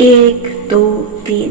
1, 2, 3।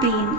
3,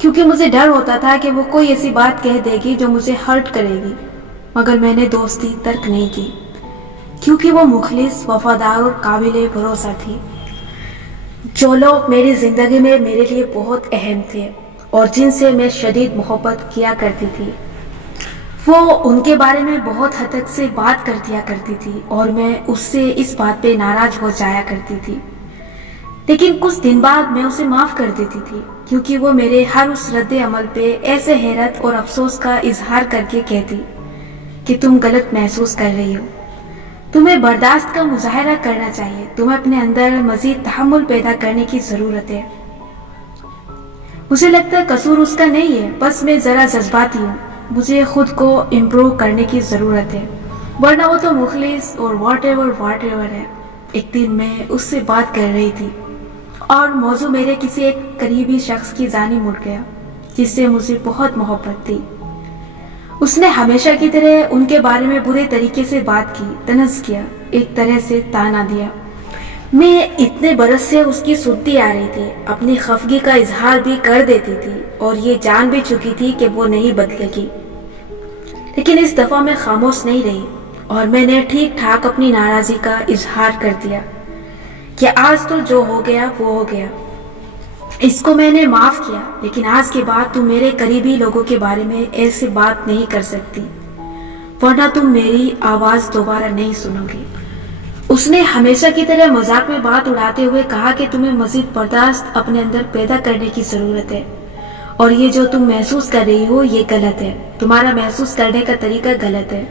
کیونکہ مجھے ڈر ہوتا تھا کہ وہ کوئی ایسی بات کہہ دے گی جو مجھے ہرٹ کرے گی، مگر میں نے دوستی ترک نہیں کی کیونکہ وہ مخلص، وفادار اور قابل بھروسہ تھی۔ جو لوگ میری زندگی میں میرے لیے بہت اہم تھے اور جن سے میں شدید محبت کیا کرتی تھی، وہ ان کے بارے میں بہت حد تک سے بات کر دیا کرتی تھی اور میں اس سے اس بات پہ ناراض ہو جایا کرتی تھی، لیکن کچھ دن بعد میں اسے معاف کر دیتی تھی کیونکہ وہ میرے ہر اس رد عمل پہ ایسے حیرت اور افسوس کا اظہار کر کے کہتی کہ تم غلط محسوس کر رہی ہو، تمہیں برداشت کا مظاہرہ کرنا چاہیے، تمہیں اپنے اندر مزید تحمل پیدا کرنے کی ضرورت ہے۔ مجھے لگتا ہے قصور اس کا نہیں ہے، بس میں ذرا جذباتی ہوں، مجھے خود کو امپروو کرنے کی ضرورت ہے، ورنہ وہ تو مخلص اور واٹ ایور ہے۔ ایک دن میں اس سے بات کر رہی تھی اور موضوع میرے کسی ایک قریبی شخص کی جانب مڑ گیا جس سے مجھے بہت محبت تھی۔ اس نے ہمیشہ کی طرح ان کے بارے میں برے طریقے سے بات کی، طنز کیا، ایک طرح سے تانا دیا۔ میں اتنے برس سے اس کی سنتی آ رہی تھی، اپنی خفگی کا اظہار بھی کر دیتی تھی اور یہ جان بھی چکی تھی کہ وہ نہیں بدلے گی، لیکن اس دفعہ میں خاموش نہیں رہی اور میں نے ٹھیک ٹھاک اپنی ناراضی کا اظہار کر دیا کہ آج تو جو ہو گیا وہ ہو گیا، اس کو میں نے معاف کیا، لیکن آج کے بعد تم میرے قریبی لوگوں کے بارے میں ایسے بات نہیں کر سکتی، ورنہ تم میری آواز دوبارہ نہیں سنو گی۔ اس نے ہمیشہ کی طرح مذاق میں بات اڑاتے ہوئے کہا کہ تمہیں مزید برداشت اپنے اندر پیدا کرنے کی ضرورت ہے اور یہ جو تم محسوس کر رہی ہو یہ غلط ہے، تمہارا محسوس کرنے کا طریقہ غلط ہے۔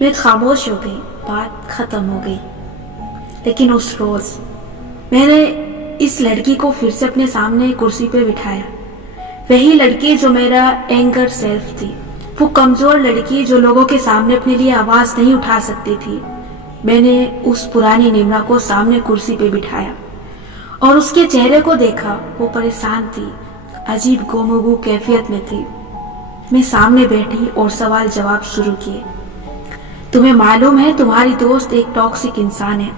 میں خاموش ہو گئی، بات ختم ہو گئی، لیکن اس روز میں نے اس لڑکی کو پھر سے اپنے سامنے کرسی پہ بٹھایا، وہی لڑکی جو میرا اینگر سیلف تھی، وہ کمزور لڑکی جو لوگوں کے سامنے اپنے لیے آواز نہیں اٹھا سکتی تھی۔ میں نے اس پرانی نمرا کو سامنے کرسی پہ بٹھایا اور اس کے چہرے کو دیکھا، وہ پریشان تھی، عجیب گمگو کیفیت میں تھی۔ میں سامنے بیٹھی اور سوال جواب شروع کیے۔ تمہیں معلوم ہے تمہاری دوست ایک ٹاکسک انسان ہے،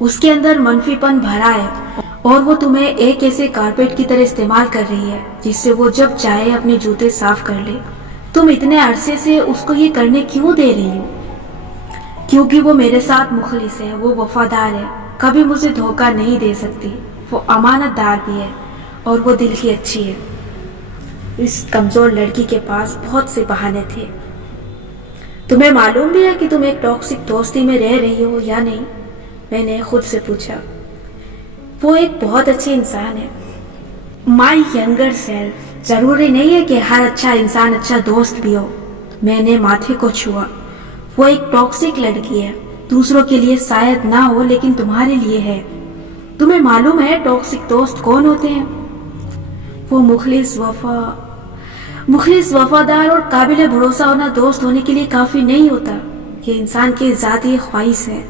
اس کے اندر منفی پن بھرا ہے اور وہ تمہیں ایک ایسے کارپیٹ کی طرح استعمال کر رہی ہے جس سے وہ جب چاہے اپنے جوتے صاف کر لے۔ تم اتنے عرصے سے اس کو یہ کرنے کیوں دے رہی ہو؟ کیونکہ وہ میرے ساتھ مخلص ہے، وہ وفادار ہے، کبھی مجھے دھوکہ نہیں دے سکتی، وہ امانت دار بھی ہے اور وہ دل کی اچھی ہے۔ اس کمزور لڑکی کے پاس بہت سے بہانے تھے۔ تمہیں معلوم بھی ہے کہ تم ایک ٹاکسک دوستی میں رہ رہی ہو یا نہیں؟ میں نے خود سے پوچھا۔ وہ ایک بہت اچھی انسان ہے۔ مائی ینگر سیلف، ضروری نہیں ہے کہ ہر اچھا انسان اچھا دوست بھی ہو۔ میں نے ماتھے کو چھوا۔ وہ ایک ٹاکسک لڑکی ہے، دوسروں کے لیے شاید نہ ہو لیکن تمہارے لیے ہے۔ تمہیں معلوم ہے ٹاکسک دوست کون ہوتے ہیں؟ وہ مخلص، وفادار اور قابل بھروسہ ہونا دوست ہونے کے لیے کافی نہیں ہوتا۔ یہ انسان کی ذاتی خواہش ہے،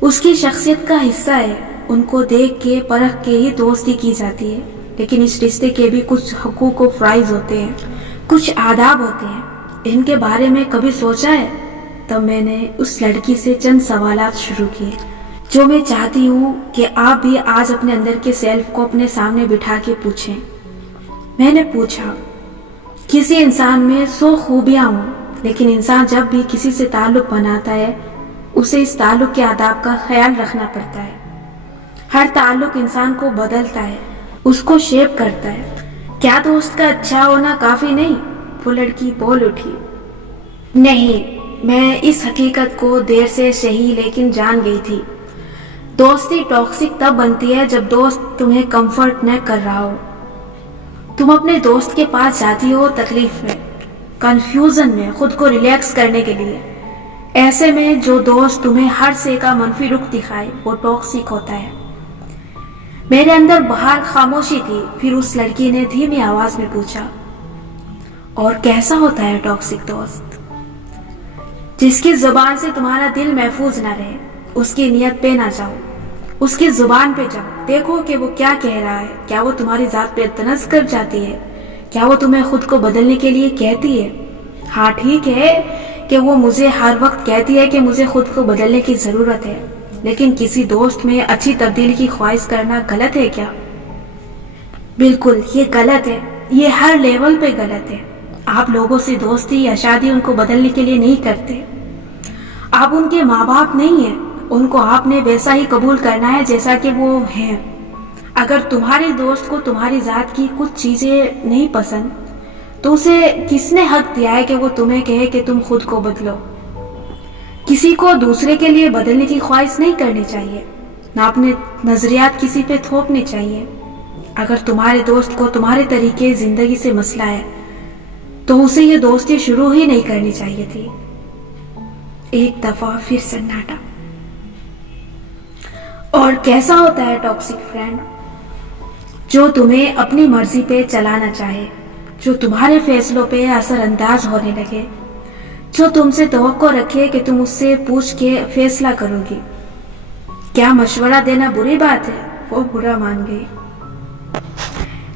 اس کی شخصیت کا حصہ ہے۔ ان کو دیکھ کے پرکھ کے ہی دوستی کی جاتی ہے، لیکن اس رشتے کے بھی کچھ حقوق و فرائض ہوتے ہیں، کچھ آداب ہوتے ہیں۔ ان کے بارے میں کبھی سوچا ہے؟ تب میں نے اس لڑکی سے چند سوالات شروع کیے جو میں چاہتی ہوں کہ آپ بھی آج اپنے اندر کے سیلف کو اپنے سامنے بٹھا کے پوچھیں۔ میں نے پوچھا، کسی انسان میں 100 خوبیاں ہوں، لیکن انسان جب بھی کسی سے تعلق بناتا ہے اسے اس تعلق کے آداب کا خیال رکھنا پڑتا ہے۔ ہر تعلق انسان کو بدلتا ہے، اس کو شیپ کرتا ہے۔ کیا دوست کا اچھا ہونا کافی نہیں؟ وہ لڑکی بول اٹھی۔ نہیں، میں اس حقیقت کو دیر سے صحیح لیکن جان گئی تھی۔ دوستی ٹاکسک تب بنتی ہے جب دوست تمہیں کمفرٹ نہ کر رہا ہو۔ تم اپنے دوست کے پاس جاتی ہو تکلیف میں، کنفیوژن میں، خود کو ریلیکس کرنے کے لیے۔ ایسے میں جو دوست تمہیں ہر سے کا منفی رخ دکھائے وہ ٹاکسک ہوتا ہے۔ میرے اندر باہر خاموشی تھی، پھر اس لڑکی نے دھیمی آواز میں پوچھا، اور کیسا ہوتا ہے ٹاکسک دوست؟ جس کی زبان سے تمہارا دل محفوظ نہ رہے، اس کی نیت پہ نہ جاؤ، اس کی زبان پہ جاؤ، دیکھو کہ وہ کیا کہہ رہا ہے، کیا وہ تمہاری ذات پہ طنز کر جاتی ہے، کیا وہ تمہیں خود کو بدلنے کے لیے کہتی ہے۔ ہاں ٹھیک ہے کہ وہ مجھے ہر وقت کہتی ہے کہ مجھے خود کو بدلنے کی ضرورت ہے، لیکن کسی دوست میں اچھی تبدیلی کی خواہش کرنا غلط ہے کیا؟ بالکل، یہ غلط ہے۔ یہ ہر لیول پہ غلط ہے. آپ لوگوں سے دوستی یا شادی ان کو بدلنے کے لیے نہیں کرتے. آپ ان کے ماں باپ نہیں ہیں. ان کو آپ نے ویسا ہی قبول کرنا ہے جیسا کہ وہ ہیں. اگر تمہارے دوست کو تمہاری ذات کی کچھ چیزیں نہیں پسند تو اسے کس نے حق دیا ہے کہ وہ تمہیں کہے کہ تم خود کو بدلو؟ کسی کو دوسرے کے لیے بدلنے کی خواہش نہیں کرنی چاہیے، نہ اپنے نظریات کسی پہ تھوپنے چاہیے. اگر تمہارے دوست کو تمہارے طریقے زندگی سے مسئلہ ہے تو اسے یہ دوستی شروع ہی نہیں کرنی چاہیے تھی. ایک دفعہ پھر سناٹا. اور کیسا ہوتا ہے ٹاکسک فرینڈ؟ جو تمہیں اپنی مرضی پہ چلانا چاہے، جو تمہارے فیصلوں پہ اثر انداز ہونے لگے، جو تم سے توقع رکھے کہ تم اس سے پوچھ کے فیصلہ کرو گی. کیا مشورہ دینا بری بات ہے؟ وہ برا مان گئی.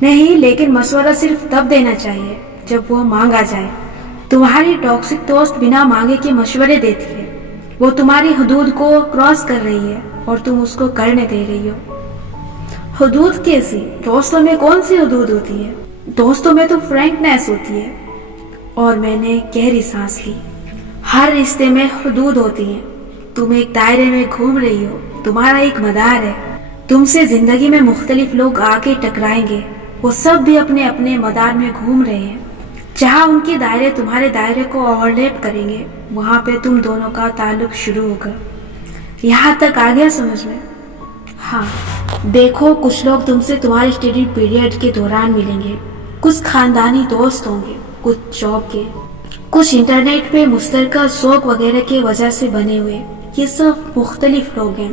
نہیں، لیکن مشورہ صرف تب دینا چاہیے جب وہ مانگا جائے. تمہاری ٹاکسک دوست بنا مانگے کے مشورے دیتی ہے. وہ تمہاری حدود کو کراس کر رہی ہے اور تم اس کو کرنے دے رہی ہو. حدود کیسی؟ دوستوں میں کون سی حدود ہوتی ہے؟ دوستوں میں تو فرینکنیس ہوتی ہے. اور میں نے گہری سانس لی. ہر رشتے میں حدود ہوتی ہیں. تم ایک دائرے میں گھوم رہی ہو. تمہارا ایک مدار ہے. تم سے زندگی میں مختلف لوگ آ کے ٹکرائیں گے. وہ سب بھی اپنے اپنے مدار میں گھوم رہے ہیں. جہاں ان کے دائرے تمہارے دائرے کو اوورلیپ کریں گے وہاں پہ تم دونوں کا تعلق شروع ہوگا. یہاں تک آ گیا سمجھ میں؟ ہاں. دیکھو، کچھ لوگ تم سے تمہارے اسٹڈی پیریڈ کے دوران ملیں گے. کچھ خاندانی دوست ہوں گے، کچھ جاب کے، کچھ انٹرنیٹ پہ مشترکہ شوق وغیرہ کی وجہ سے بنے ہوئے. یہ سب مختلف لوگ ہیں.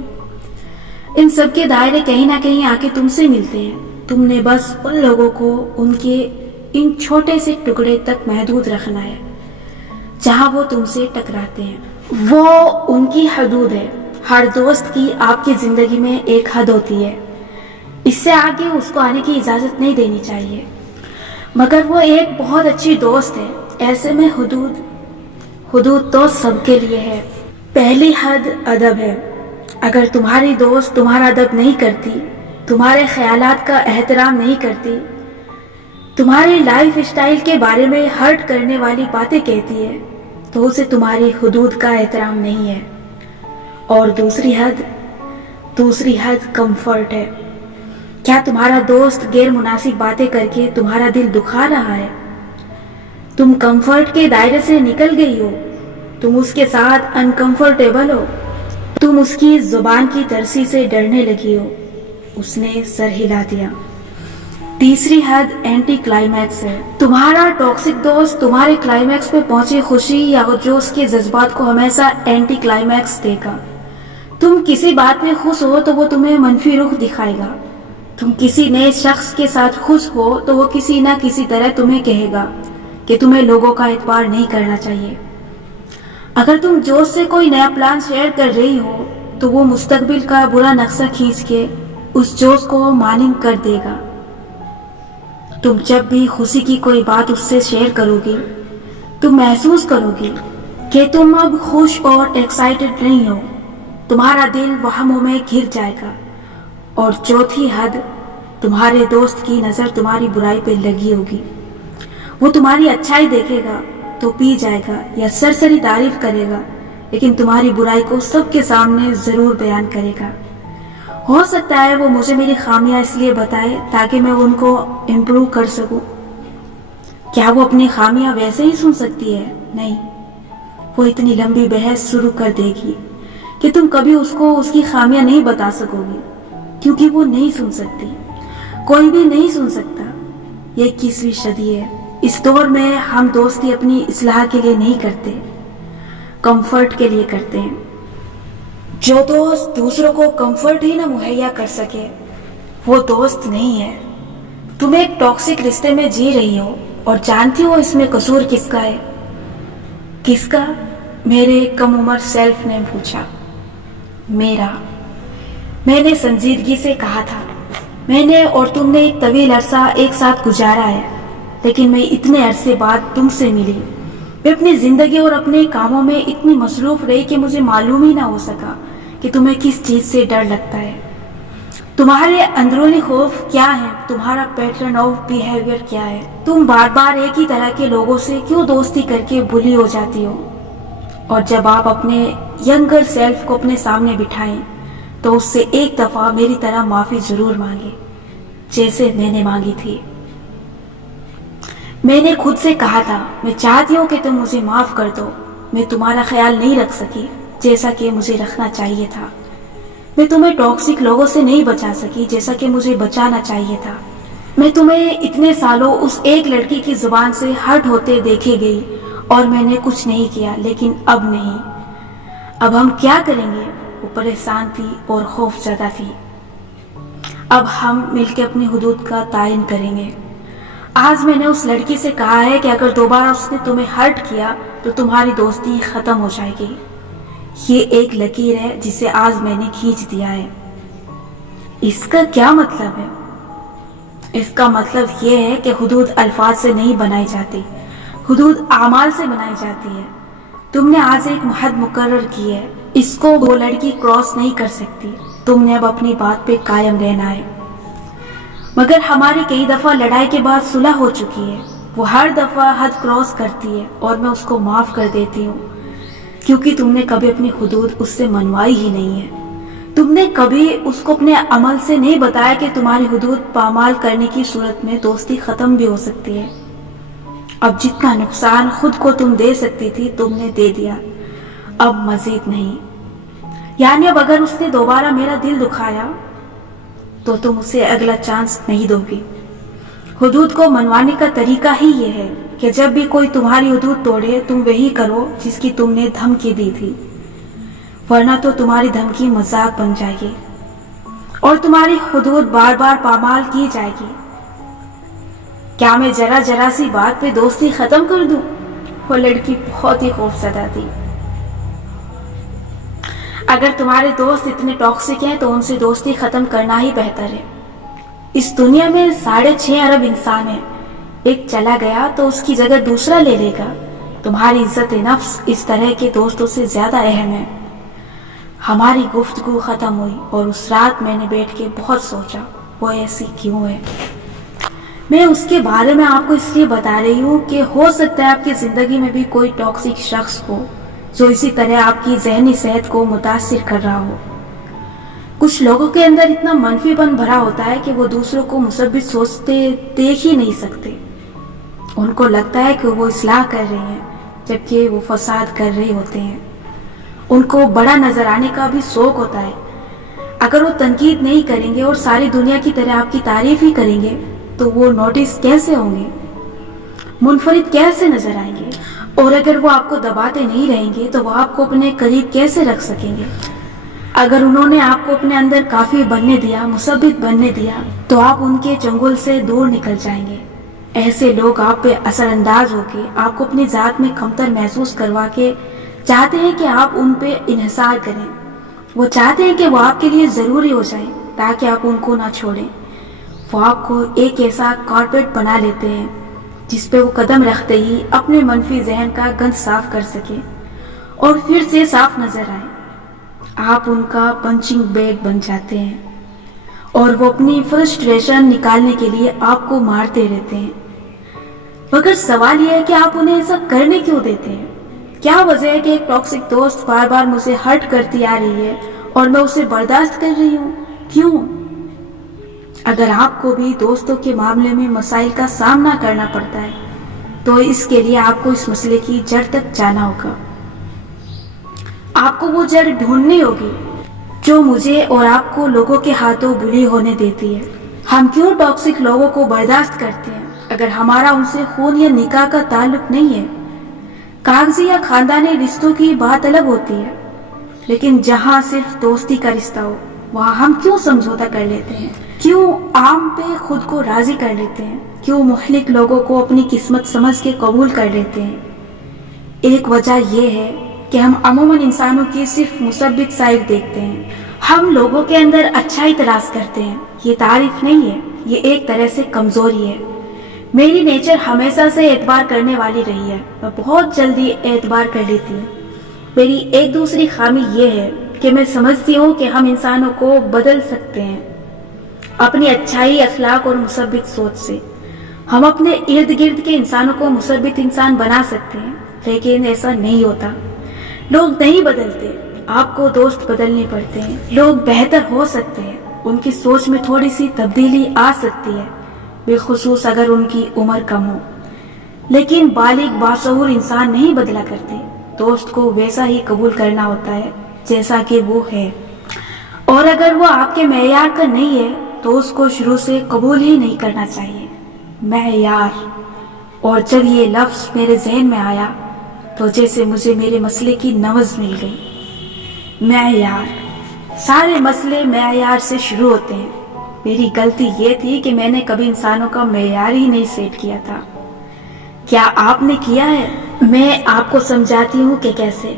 ان سب کے دائرے کہیں نہ کہیں آ کے تم سے ملتے ہیں. تم نے بس ان لوگوں کو ان کے ان چھوٹے سے ٹکڑے تک محدود رکھنا ہے جہاں وہ تم سے ٹکراتے ہیں. وہ ان کی حدود ہے. ہر دوست کی آپ کی زندگی میں ایک حد ہوتی ہے. اس سے آگے اس کو آنے کی اجازت نہیں دینی چاہیے. مگر وہ ایک بہت اچھی دوست ہے. ایسے میں حدود تو سب کے لیے ہے. پہلی حد ادب ہے. اگر تمہاری دوست تمہارا ادب نہیں کرتی، تمہارے خیالات کا احترام نہیں کرتی، تمہاری لائف اسٹائل کے بارے میں ہرٹ کرنے والی باتیں کہتی ہے تو اسے تمہاری حدود کا احترام نہیں ہے. اور دوسری حد کمفرٹ ہے. کیا تمہارا دوست غیر مناسب باتیں کر کے تمہارا دل دکھا رہا ہے؟ تم کمفرٹ کے دائرے سے نکل گئی ہو. تم اس کے ساتھ انکمفرٹیبل ہو. تم اس کی زبان کی ترسی سے ڈرنے لگی ہو. اس نے سر ہلا دیا. تیسری حد اینٹی کلائمیکس ہے. تمہارا ٹاکسک دوست تمہارے کلائمیکس پہ پہنچی خوشی یا جوش کے جذبات کو ہمیشہ اینٹی کلائمیکس دے گا. تم کسی بات میں خوش ہو تو وہ تمہیں منفی رخ دکھائے گا. تم کسی نئے شخص کے ساتھ خوش ہو تو وہ کسی نہ کسی طرح تمہیں کہے گا کہ تمہیں لوگوں کا اعتبار نہیں کرنا چاہیے. اگر تم جوش سے کوئی نیا پلان شیئر کر رہی ہو تو وہ مستقبل کا برا نقشہ کھینچ کے اس جوش کو مانند کر دے گا. تم جب بھی خوشی کی کوئی بات اس سے شیئر کرو گی تم محسوس کرو گی کہ تم اب خوش اور ایکسائٹڈ نہیں ہو. تمہارا دل وہموں میں گر جائے گا. اور چوتھی حد، تمہارے دوست کی نظر تمہاری برائی پہ لگی ہوگی. وہ تمہاری اچھائی دیکھے گا تو پی جائے گا یا سرسری تعریف کرے گا، لیکن تمہاری برائی کو سب کے سامنے ضرور بیان کرے گا. ہو سکتا ہے وہ مجھے میری خامیاں اس لیے بتائے تاکہ میں ان کو امپروو کر سکوں. کیا وہ اپنی خامیاں ویسے ہی سن سکتی ہے؟ نہیں. وہ اتنی لمبی بحث شروع کر دے گی کہ تم کبھی اس کو اس کی خامیاں نہیں بتا سکو گی، کیونکہ وہ نہیں سن سکتی. کوئی بھی نہیں سن سکتا. یہ 21ویں صدی ہے. اس دور میں ہم دوستی اپنی اصلاح کے لیے نہیں کرتے، کمفرٹ کے لیے کرتے ہیں. جو دوست دوسروں کو کمفرٹ ہی نہ مہیا کر سکے وہ دوست نہیں ہے. تم ایک ٹاکسک رشتے میں جی رہی ہو اور جانتی ہو اس میں قصور کس کا ہے. کس کا؟ میرے کم عمر سیلف نے پوچھا. میرا. میں نے سنجیدگی سے کہا تھا. میں نے اور تم نے ایک طویل عرصہ ایک ساتھ گزارا ہے، لیکن میں اتنے عرصے بعد تم سے ملی. میں اپنی زندگی اور اپنے کاموں میں اتنی مصروف رہی کہ مجھے معلوم ہی نہ ہو سکا کہ تمہیں کس چیز سے ڈر لگتا ہے. تمہارے اندرونی خوف کیا ہے؟ تمہارا پیٹرن آف بیہیویئر کیا ہے؟ تم بار بار ایک ہی طرح کے لوگوں سے کیوں دوستی کر کے بلی ہو جاتی ہو؟ اور جب آپ اپنے ینگر سیلف کو اپنے سامنے بٹھائیں تو اس سے ایک دفعہ میری طرح معافی ضرور مانگے جیسے میں نے مانگی تھی۔ میں نے خود سے کہا تھا میں چاہتی ہوں کہ تم مجھے معاف کر دو، میں تمہارا خیال نہیں رکھ سکی جیسا کہ مجھے رکھنا چاہیے تھا، میں تمہیں ٹاکسک لوگوں سے نہیں بچا سکی جیسا کہ مجھے بچانا چاہیے تھا، میں تمہیں اتنے سالوں اس ایک لڑکی کی زبان سے ہرٹ ہوتے دیکھے گئی اور میں نے کچھ نہیں کیا، لیکن اب نہیں۔ اب ہم کیا کریں گے؟ وہ پریشان تھی اور خوف زدہ تھی۔ اب ہم مل کے اپنی حدود کا تعین کریں گے۔ آج میں نے اس لڑکی سے کہا ہے کہ اگر دوبارہ اس نے تمہیں ہرٹ کیا تو تمہاری دوستی ختم ہو جائے گی۔ یہ ایک لکیر ہے جسے آج میں نے کھینچ دیا ہے۔ اس کا کیا مطلب ہے؟ اس کا مطلب یہ ہے کہ حدود الفاظ سے نہیں بنائی جاتی، حدود اعمال سے بنائی جاتی ہے۔ تم نے آج ایک حد مقرر کی ہے، اس کو وہ لڑکی کراس نہیں کر سکتی، تم نے اب اپنی بات پہ قائم رہنا ہے۔ مگر ہماری کئی دفعہ لڑائی کے بعد صلح ہو چکی ہے، وہ ہر دفعہ حد کراس کرتی ہے اور میں اس کو معاف کر دیتی ہوں کیونکہ تم نے کبھی اپنی حدود اس سے منوائی ہی نہیں ہے۔ تم نے کبھی اس کو اپنے عمل سے نہیں بتایا کہ تمہاری حدود پامال کرنے کی صورت میں دوستی ختم بھی ہو سکتی ہے۔ اب جتنا نقصان خود کو تم دے سکتی تھی تم نے دے دیا، اب مزید نہیں۔ یعنی اب اگر اس نے دوبارہ میرا دل دکھایا تو تم اسے اگلا چانس نہیں دو گی۔ حدود کو منوانے کا طریقہ ہی یہ ہے کہ جب بھی کوئی تمہاری حدود توڑے تم وہی کرو جس کی تم نے دھمکی دی تھی، ورنہ تو تمہاری دھمکی مذاق بن جائے گی اور تمہاری حدود بار بار پامال کی جائے گی۔ کیا میں ذرا سی بات پہ دوستی ختم کر دوں؟ وہ لڑکی بہت ہی خوفزدہ تھی۔ اگر تمہارے دوست اتنے ٹاکسک ہیں تو ان سے دوستی ختم کرنا ہی بہتر ہے۔ اس دنیا میں 6.5 ارب انسان ہیں، ایک چلا گیا تو اس کی جگہ دوسرا لے لے گا۔ تمہاری عزت نفس اس طرح کے دوستوں سے زیادہ اہم ہے۔ ہماری گفتگو ختم ہوئی اور اس رات میں نے بیٹھ کے بہت سوچا وہ ایسی کیوں ہے۔ میں اس کے بارے میں آپ کو اس لیے بتا رہی ہوں کہ ہو سکتا ہے آپ کی زندگی میں بھی کوئی ٹاکسک شخص ہو جو اسی طرح آپ کی ذہنی صحت کو متاثر کر رہا ہو۔ کچھ لوگوں کے اندر اتنا منفی پن بھرا ہوتا ہے کہ وہ دوسروں کو مثبت سوچتے دیکھ ہی نہیں سکتے۔ ان کو لگتا ہے کہ وہ اصلاح کر رہے ہیں جبکہ وہ فساد کر رہے ہوتے ہیں۔ ان کو بڑا نظر آنے کا بھی شوق ہوتا ہے۔ اگر وہ تنقید نہیں کریں گے اور ساری دنیا کی طرح آپ کی تعریف ہی کریں گے تو وہ نوٹس کیسے ہوں گے، منفرد کیسے نظر آئیں گے؟ اور اگر وہ آپ کو دباتے نہیں رہیں گے تو وہ آپ کو اپنے قریب کیسے رکھ سکیں گے؟ اگر انہوں نے آپ کو اپنے اندر کافی بننے دیا، مثبت بننے دیا، تو آپ ان کے چنگل سے دور نکل جائیں گے۔ ایسے لوگ آپ پہ اثر انداز ہو کے آپ کو اپنی ذات میں کمتر محسوس کروا کے چاہتے ہیں کہ آپ ان پہ انحصار کریں۔ وہ چاہتے ہیں کہ وہ آپ کے لیے ضروری ہو جائیں تاکہ آپ ان کو نہ چھوڑیں۔ وہ آپ کو ایک ایسا کارپیٹ بنا لیتے ہیں جس پہ وہ قدم رکھتے ہی اپنے منفی ذہن کا گند صاف کر سکیں اور پھر سے صاف نظر آئیں۔ آپ ان کا پنچنگ بیگ بن جاتے ہیں اور وہ اپنی فرسٹریشن نکالنے کے لیے آپ کو مارتے رہتے ہیں۔ مگر سوال یہ ہے کہ آپ انہیں ایسا کرنے کیوں دیتے ہیں؟ کیا وجہ ہے کہ ایک ٹاکسک دوست بار بار مجھے ہرٹ کرتی آ رہی ہے اور میں اسے برداشت کر رہی ہوں؟ کیوں؟ اگر آپ کو بھی دوستوں کے معاملے میں مسائل کا سامنا کرنا پڑتا ہے تو اس کے لیے آپ کو اس مسئلے کی جڑ تک جانا ہوگا۔ آپ کو وہ جڑ ڈھونڈنی ہوگی جو مجھے اور آپ کو لوگوں کے ہاتھوں بلی ہونے دیتی ہے۔ ہم کیوں ٹاکسک لوگوں کو برداشت کرتے ہیں اگر ہمارا ان سے خون یا نکاح کا تعلق نہیں ہے؟ کاغذی یا خاندانی رشتوں کی بات الگ ہوتی ہے، لیکن جہاں صرف دوستی کا رشتہ ہو وہاں ہم کیوں سمجھوتا کر لیتے ہیں؟ کیوں عام پہ خود کو راضی کر لیتے ہیں؟ کیوں مخلص لوگوں کو اپنی قسمت سمجھ کے قبول کر لیتے ہیں؟ ایک وجہ یہ ہے کہ ہم عموماً انسانوں کی صرف مثبت سائڈ دیکھتے ہیں۔ ہم لوگوں کے اندر اچھائی تلاش کرتے ہیں۔ یہ تعریف نہیں ہے، یہ ایک طرح سے کمزوری ہے۔ میری نیچر ہمیشہ سے اعتبار کرنے والی رہی ہے، میں بہت جلدی اعتبار کر لیتی ہوں۔ میری ایک دوسری خامی یہ ہے کہ میں سمجھتی ہوں کہ ہم انسانوں کو بدل سکتے ہیں، اپنی اچھائی، اخلاق اور مثبت سوچ سے۔ ہم اپنے ارد گرد کے انسانوں کو مثبت انسان بنا سکتے ہیں، لیکن ایسا نہیں ہوتا۔ لوگ نہیں بدلتے، آپ کو دوست بدلنے پڑتے ہیں۔ لوگ بہتر ہو سکتے ہیں، ان کی سوچ میں تھوڑی سی تبدیلی آ سکتی ہے، بالخصوص اگر ان کی عمر کم ہو، لیکن بالغ باشعور انسان نہیں بدلا کرتے۔ دوست کو ویسا ہی قبول کرنا ہوتا ہے جیسا کہ وہ ہے، اور اگر وہ آپ کے معیار کا نہیں ہے تو اس کو شروع سے قبول ہی نہیں کرنا چاہیے۔ معیار، اور جب یہ لفظ میرے ذہن میں آیا تو جیسے مجھے میرے مسئلے کی نوز مل گئی۔ معیار، سارے مسئلے معیار سے شروع ہوتے ہیں۔ میری غلطی یہ تھی کہ میں نے کبھی انسانوں کا معیار ہی نہیں سیٹ کیا تھا۔ کیا آپ نے کیا ہے؟ میں آپ کو سمجھاتی ہوں کہ کیسے۔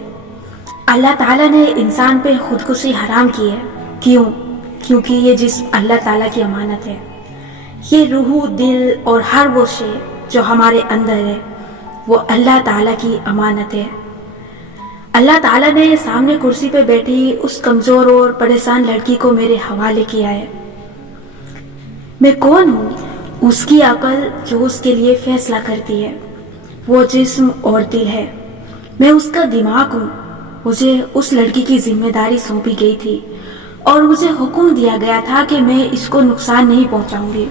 اللہ تعالیٰ نے انسان پہ خودکشی حرام کی ہے۔ کیوں؟ کیونکہ یہ جسم اللہ تعالیٰ کی امانت ہے۔ یہ روح، دل اور ہر وہ شے جو ہمارے اندر ہے وہ اللہ تعالیٰ کی امانت ہے۔ اللہ تعالیٰ نے سامنے کرسی پہ بیٹھی اس کمزور اور پریشان لڑکی کو میرے حوالے کیا ہے۔ میں کون ہوں؟ اس کی عقل جو اس کے لیے فیصلہ کرتی ہے۔ وہ جسم اور دل ہے، میں اس کا دماغ ہوں۔ مجھے اس لڑکی کی ذمہ داری سونپی گئی تھی اور مجھے حکم دیا گیا تھا کہ میں اس کو نقصان نہیں پہنچاؤں گی،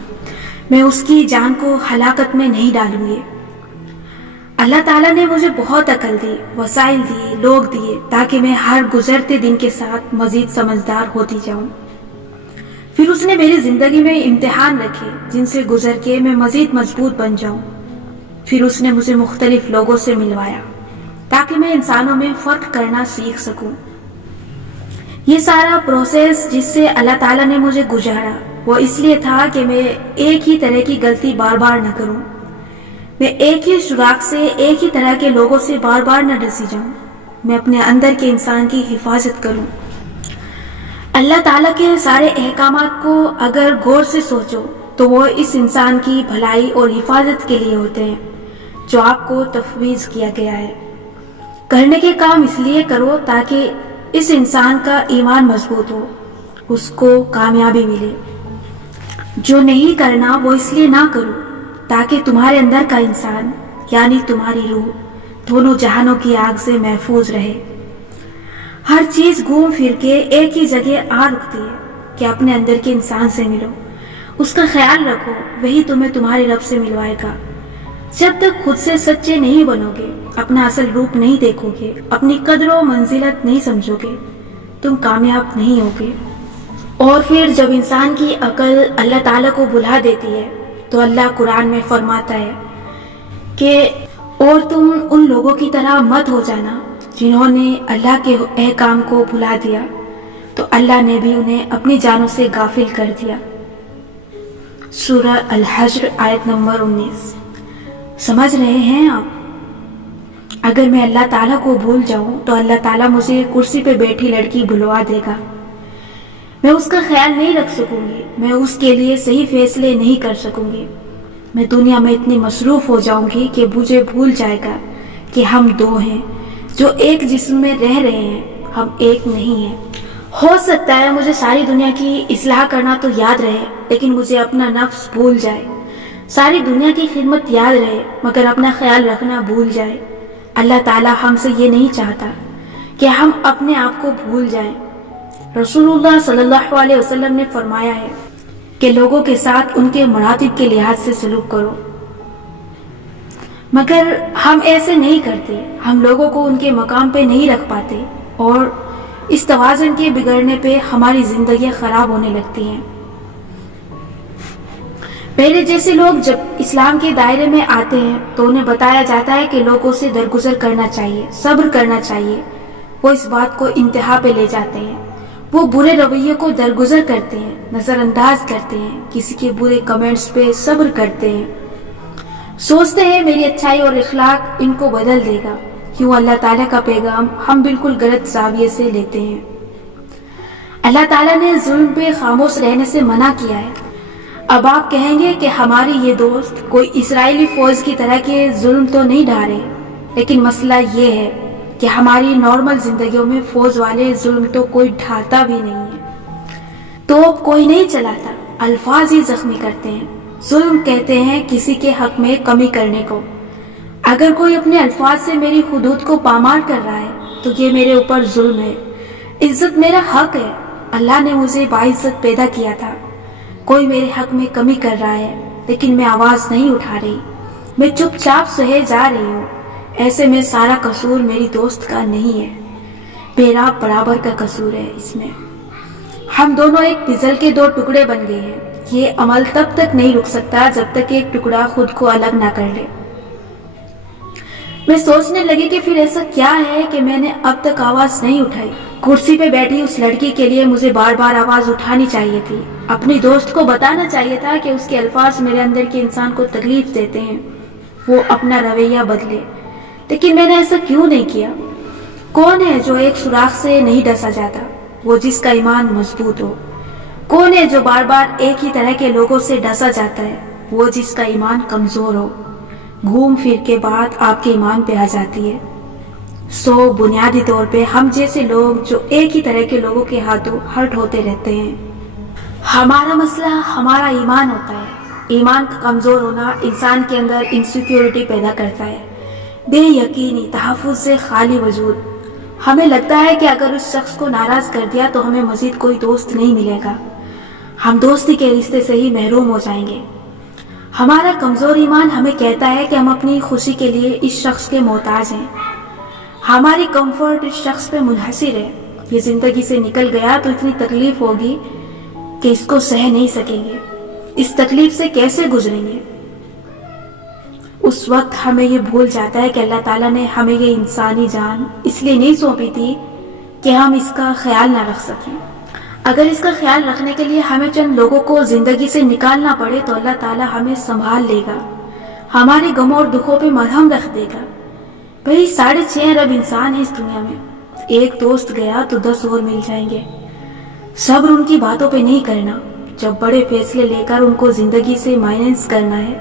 میں اس کی جان کو ہلاکت میں نہیں ڈالوں گی۔ اللہ تعالیٰ نے مجھے بہت عقل دی، وسائل دی، لوگ دیے، تاکہ میں ہر گزرتے دن کے ساتھ مزید سمجھدار ہوتی جاؤں۔ پھر اس نے میری زندگی میں امتحان رکھے جن سے گزر کے میں مزید مضبوط بن جاؤں۔ پھر اس نے مجھے مختلف لوگوں سے ملوایا تاکہ میں انسانوں میں فرق کرنا سیکھ سکوں۔ یہ سارا پروسیس جس سے اللہ تعالیٰ نے مجھے گزارا وہ اس لیے تھا کہ میں ایک ہی طرح کی غلطی بار بار نہ کروں، میں ایک ہی سوراخ سے ایک ہی طرح کے لوگوں سے بار بار نہ ڈسی جاؤں، میں اپنے اندر کے انسان کی حفاظت کروں۔ اللہ تعالیٰ کے سارے احکامات کو اگر غور سے سوچو تو وہ اس انسان کی بھلائی اور حفاظت کے لیے ہوتے ہیں جو آپ کو تفویض کیا گیا ہے۔ کرنے کے کام اس لیے کرو تاکہ اس انسان کا ایمان مضبوط ہو، اس کو کامیابی ملے۔ جو نہیں کرنا وہ اس لیے نہ کرو تاکہ تمہارے اندر کا انسان یعنی تمہاری روح دونوں جہانوں کی آگ سے محفوظ رہے۔ ہر چیز گھوم پھر کے ایک ہی جگہ آ رکتی ہے کہ اپنے اندر کے انسان سے ملو، اس کا خیال رکھو، وہی تمہیں تمہارے رب سے ملوائے گا۔ جب تک خود سے سچے نہیں بنو گے، اپنا اصل روپ نہیں دیکھو گے، اپنی قدر و منزلت نہیں سمجھو گے، تم کامیاب نہیں ہوگے۔ اور پھر جب انسان کی عقل اللہ تعالیٰ کو بھلا دیتی ہے تو اللہ قرآن میں فرماتا ہے کہ اور تم ان لوگوں کی طرح مت ہو جانا جنہوں نے اللہ کے احکام کو بھلا دیا تو اللہ نے بھی انہیں اپنی جانوں سے غافل کر دیا۔ سورہ الحجر آیت نمبر 19۔ سمجھ رہے ہیں آپ؟ اگر میں اللہ تعالیٰ کو بھول جاؤں تو اللہ تعالیٰ مجھے کرسی پہ بیٹھی لڑکی بھلوا دے گا، میں اس کا خیال نہیں رکھ سکوں گی، میں اس کے لیے صحیح فیصلے نہیں کر سکوں گی، میں دنیا میں اتنی مصروف ہو جاؤں گی کہ مجھے بھول جائے گا کہ ہم دو ہیں جو ایک جسم میں رہ رہے ہیں، ہم ایک نہیں ہیں۔ ہو سکتا ہے مجھے ساری دنیا کی اصلاح کرنا تو یاد رہے لیکن مجھے اپنا نفس بھول جائے، ساری دنیا کی خدمت یاد رہے مگر اپنا خیال رکھنا بھول جائے۔ اللہ تعالیٰ ہم سے یہ نہیں چاہتا کہ ہم اپنے آپ کو بھول جائیں۔ رسول اللہ صلی اللہ علیہ وسلم نے فرمایا ہے کہ لوگوں کے ساتھ ان کے مراتب کے لحاظ سے سلوک کرو، مگر ہم ایسے نہیں کرتے، ہم لوگوں کو ان کے مقام پہ نہیں رکھ پاتے اور اس توازن کے بگڑنے پہ ہماری زندگیاں خراب ہونے لگتی ہیں۔ پہلے جیسے لوگ جب اسلام کے دائرے میں آتے ہیں تو انہیں بتایا جاتا ہے کہ لوگوں سے درگزر کرنا چاہیے، صبر کرنا چاہیے، وہ اس بات کو انتہا پہ لے جاتے ہیں، وہ برے رویے کو درگزر کرتے ہیں، نظر انداز کرتے ہیں، کسی کے برے کمنٹس پہ صبر کرتے ہیں، سوچتے ہیں میری اچھائی اور اخلاق ان کو بدل دے گا۔ کیوں اللہ تعالیٰ کا پیغام ہم بالکل غلط زاویے سے لیتے ہیں۔ اللہ تعالیٰ نے ظلم پہ خاموش رہنے سے منع کیا ہے۔ اب آپ کہیں گے کہ ہماری یہ دوست کوئی اسرائیلی فوج کی طرح کے ظلم تو نہیں ڈھا رہے، لیکن مسئلہ یہ ہے کہ ہماری نارمل زندگیوں میں فوج والے ظلم تو کوئی ڈھاتا بھی نہیں ہے، توپ کوئی نہیں چلاتا، الفاظ ہی زخمی کرتے ہیں. ظلم کہتے ہیں کسی کے حق میں کمی کرنے کو. اگر کوئی اپنے الفاظ سے میری حدود کو پامال کر رہا ہے تو یہ میرے اوپر ظلم ہے. عزت میرا حق ہے. اللہ نے مجھے باعزت پیدا کیا تھا. کوئی میرے حق میں کمی کر رہا ہے لیکن میں آواز نہیں اٹھا رہی. میں چپ چاپ سہے جا رہی ہوں. ایسے میں سارا قصور میری دوست کا نہیں ہے, میرا برابر کا قصور ہے اس میں. ہم دونوں ایک پزل کے دو ٹکڑے بن گئے ہیں. یہ عمل تب تک نہیں رک سکتا جب تک ایک ٹکڑا خود کو الگ نہ کر لے. میں سوچنے لگی کہ پھر ایسا کیا ہے کہ میں نے اب تک آواز نہیں اٹھائی. کرسی پہ بیٹھی اس لڑکی کے لیے مجھے بار بار آواز اٹھانی چاہیے تھی. اپنی دوست کو بتانا چاہیے تھا کہ اس کے الفاظ میرے اندر کے انسان کو تکلیف دیتے ہیں, وہ اپنا رویہ بدلے. لیکن میں نے ایسا کیوں نہیں کیا؟ کون ہے جو ایک سوراخ سے نہیں ڈسا جاتا؟ وہ جس کا ایمان مضبوط ہو. کون ہے جو بار بار ایک ہی طرح کے لوگوں سے ڈسا جاتا ہے؟ وہ جس کا ایمان کمزور ہو. گھوم پھر کے بعد آپ کے ایمان پہ آ جاتی ہے. سو بنیادی طور پہ ہم جیسے لوگ جو ایک ہی طرح کے لوگوں کے ہاتھوں ہرٹ ہوتے رہتے ہیں. ہمارا مسئلہ ہمارا ایمان ہوتا ہے. ایمان کا کمزور ہونا انسان کے اندر انسیکیورٹی پیدا کرتا ہے, بے یقینی, تحفظ سے خالی وجود. ہمیں لگتا ہے کہ اگر اس شخص کو ناراض کر دیا تو ہمیں مزید کوئی دوست نہیں ملے گا, ہم دوستی کے رشتے سے ہی محروم ہو جائیں گے. ہمارا کمزور ایمان ہمیں کہتا ہے کہ ہم اپنی خوشی کے لیے اس شخص کے محتاج ہیں. ہماری کمفرٹ اس شخص پہ منحصر ہے. یہ زندگی سے نکل گیا تو اتنی تکلیف ہوگی کہ اس کو سہ نہیں سکیں گے. اس تکلیف سے کیسے گزریں گے؟ اس وقت ہمیں یہ بھول جاتا ہے کہ اللہ تعالیٰ نے ہمیں یہ انسانی جان اس لیے نہیں سونپی تھی کہ ہم اس کا خیال نہ رکھ سکیں. اگر اس کا خیال رکھنے کے لیے ہمیں چند لوگوں کو زندگی سے نکالنا پڑے تو اللہ تعالیٰ ہمیں سنبھال لے گا, ہمارے غموں اور دکھوں پہ مرہم رکھ دے گا. بھئی 6.5 ارب انسان ہیں اس دنیا میں. ایک دوست گیا تو 10 اور مل جائیں گے. صبر ان کی باتوں پہ نہیں کرنا. جب بڑے فیصلے لے کر ان کو زندگی سے مائنس کرنا ہے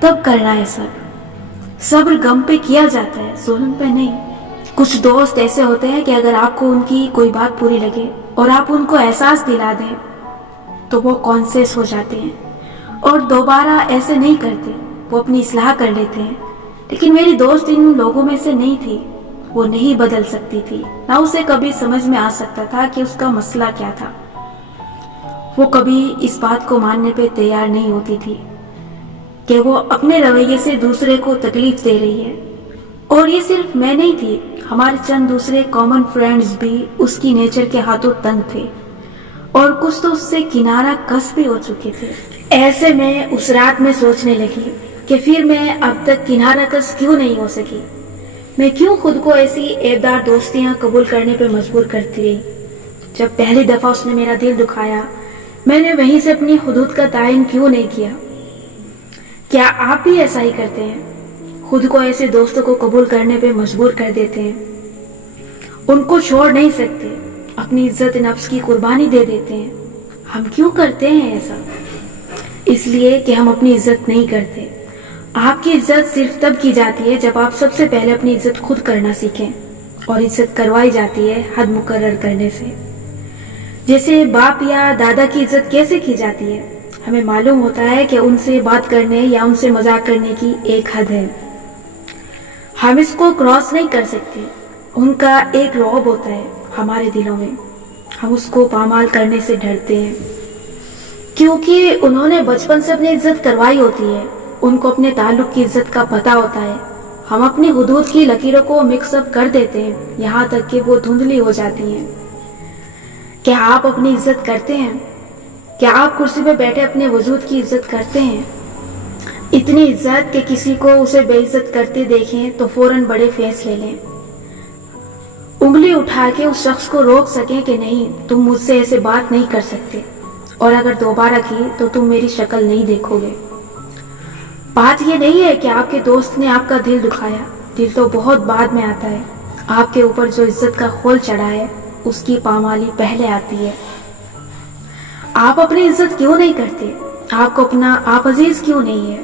تب کرنا ہے صبر. صبر غم پہ کیا جاتا ہے, ظلم پہ نہیں. کچھ دوست ایسے ہوتے ہیں کہ اگر آپ کو ان کی کوئی بات پوری لگے اور آپ ان کو احساس دلا دیں تو وہ کانسیس ہو جاتے ہیں اور دوبارہ ایسے نہیں کرتے, وہ اپنی اصلاح کر لیتے ہیں. لیکن میری دوست ان لوگوں میں سے نہیں تھی. وہ نہیں بدل سکتی تھی, نہ اسے کبھی سمجھ میں آ سکتا تھا کہ اس کا مسئلہ کیا تھا. وہ کبھی اس بات کو ماننے پہ تیار نہیں ہوتی تھی کہ وہ اپنے رویے سے دوسرے کو تکلیف دے رہی ہے. اور یہ صرف میں نہیں تھی, ہمارے چند دوسرے کامن فرینڈز بھی اس کی نیچر کے ہاتھوں تنگ تھے اور کچھ تو اس سے کنارہ کس بھی ہو چکے تھے. ایسے میں اس رات میں سوچنے لگی کہ پھر میں اب تک کنارہ کس کیوں نہیں ہو سکی. میں کیوں خود کو ایسی عیبدار دوستیاں قبول کرنے پہ مجبور کرتی رہی. جب پہلی دفعہ اس نے میرا دل دکھایا میں نے وہیں سے اپنی حدود کا تعین کیوں نہیں کیا؟ کیا آپ بھی ایسا ہی کرتے ہیں؟ خود کو ایسے دوستوں کو قبول کرنے پہ مجبور کر دیتے ہیں, ان کو چھوڑ نہیں سکتے, اپنی عزت نفس کی قربانی دے دیتے ہیں. ہم کیوں کرتے ہیں ایسا؟ اس لیے کہ ہم اپنی عزت نہیں کرتے. آپ کی عزت صرف تب کی جاتی ہے جب آپ سب سے پہلے اپنی عزت خود کرنا سیکھیں, اور عزت کروائی جاتی ہے حد مقرر کرنے سے. جیسے باپ یا دادا کی عزت کیسے کی جاتی ہے؟ ہمیں معلوم ہوتا ہے کہ ان سے بات کرنے یا ان سے مذاق کرنے کی ایک حد ہے, ہم اس کو کراس نہیں کر سکتے. ان کا ایک رعب ہوتا ہے ہمارے دلوں میں, ہم اس کو پامال کرنے سے ڈرتے ہیں کیونکہ انہوں نے بچپن سے اپنی عزت کروائی ہوتی ہے. ان کو اپنے تعلق کی عزت کا پتہ ہوتا ہے. ہم اپنی حدود کی لکیروں کو مکس اپ کر دیتے ہیں یہاں تک کہ وہ دھندلی ہو جاتی ہیں. کیا آپ اپنی عزت کرتے ہیں؟ کیا آپ کرسی پہ بیٹھے اپنے وجود کی عزت کرتے ہیں؟ اتنی عزت کہ کسی کو اسے بے عزت کرتے دیکھیں تو فوراً بڑے فیصلے لیں, انگلی اٹھا کے اس شخص کو روک سکیں کہ نہیں تم مجھ سے ایسے بات نہیں کر سکتے, اور اگر دوبارہ کی تو تم میری شکل نہیں دیکھو گے. بات یہ نہیں ہے کہ آپ کے دوست نے آپ کا دل دکھایا, دل تو بہت بعد میں آتا ہے. آپ کے اوپر جو عزت کا خول چڑھا ہے اس کی پامالی پہلے آتی ہے. آپ اپنی عزت کیوں نہیں کرتے؟ آپ کو اپنا آپ عزیز کیوں نہیں ہے؟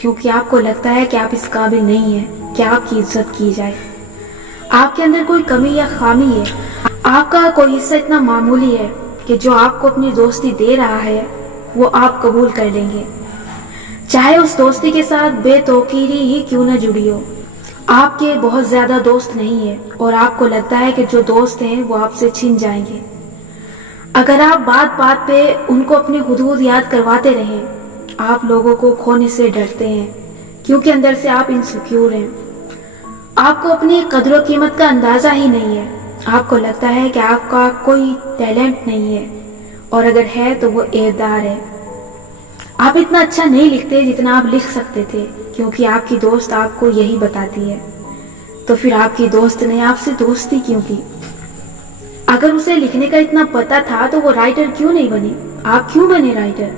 کیونکہ آپ کو لگتا ہے کہ آپ اس قابل نہیں ہیں کہ آپ کی عزت کی جائے. آپ کے اندر کوئی کمی یا خامی ہے, آپ کا کوئی حصہ اتنا معمولی ہے کہ جو آپ کو اپنی دوستی دے رہا ہے وہ آپ قبول کر لیں گے، چاہے اس دوستی کے ساتھ بے توقیری ہی کیوں نہ جڑی ہو۔ آپ کے بہت زیادہ دوست نہیں ہیں اور آپ کو لگتا ہے کہ جو دوست ہیں وہ آپ سے چھن جائیں گے۔ اگر آپ بات بات پہ ان کو اپنی حدود یاد کرواتے رہیں، آپ لوگوں کو کھونے سے ڈرتے ہیں کیونکہ اندر سے آپ انسیکیور ہیں۔ آپ کو اپنی قدر و قیمت کا اندازہ ہی نہیں ہے۔ آپ کو لگتا ہے کہ آپ کا کوئی ٹیلنٹ نہیں ہے، اور اگر ہے تو وہ ایبدار ہے۔ آپ اتنا اچھا نہیں لکھتے جتنا آپ لکھ سکتے تھے، کیونکہ آپ کی دوست آپ کو یہی بتاتی ہے۔ تو پھر آپ کی دوست نے آپ سے دوستی کیوں کی؟ اگر اسے لکھنے کا اتنا پتہ تھا تو وہ رائٹر کیوں نہیں بنی؟ آپ کیوں بنے رائٹر؟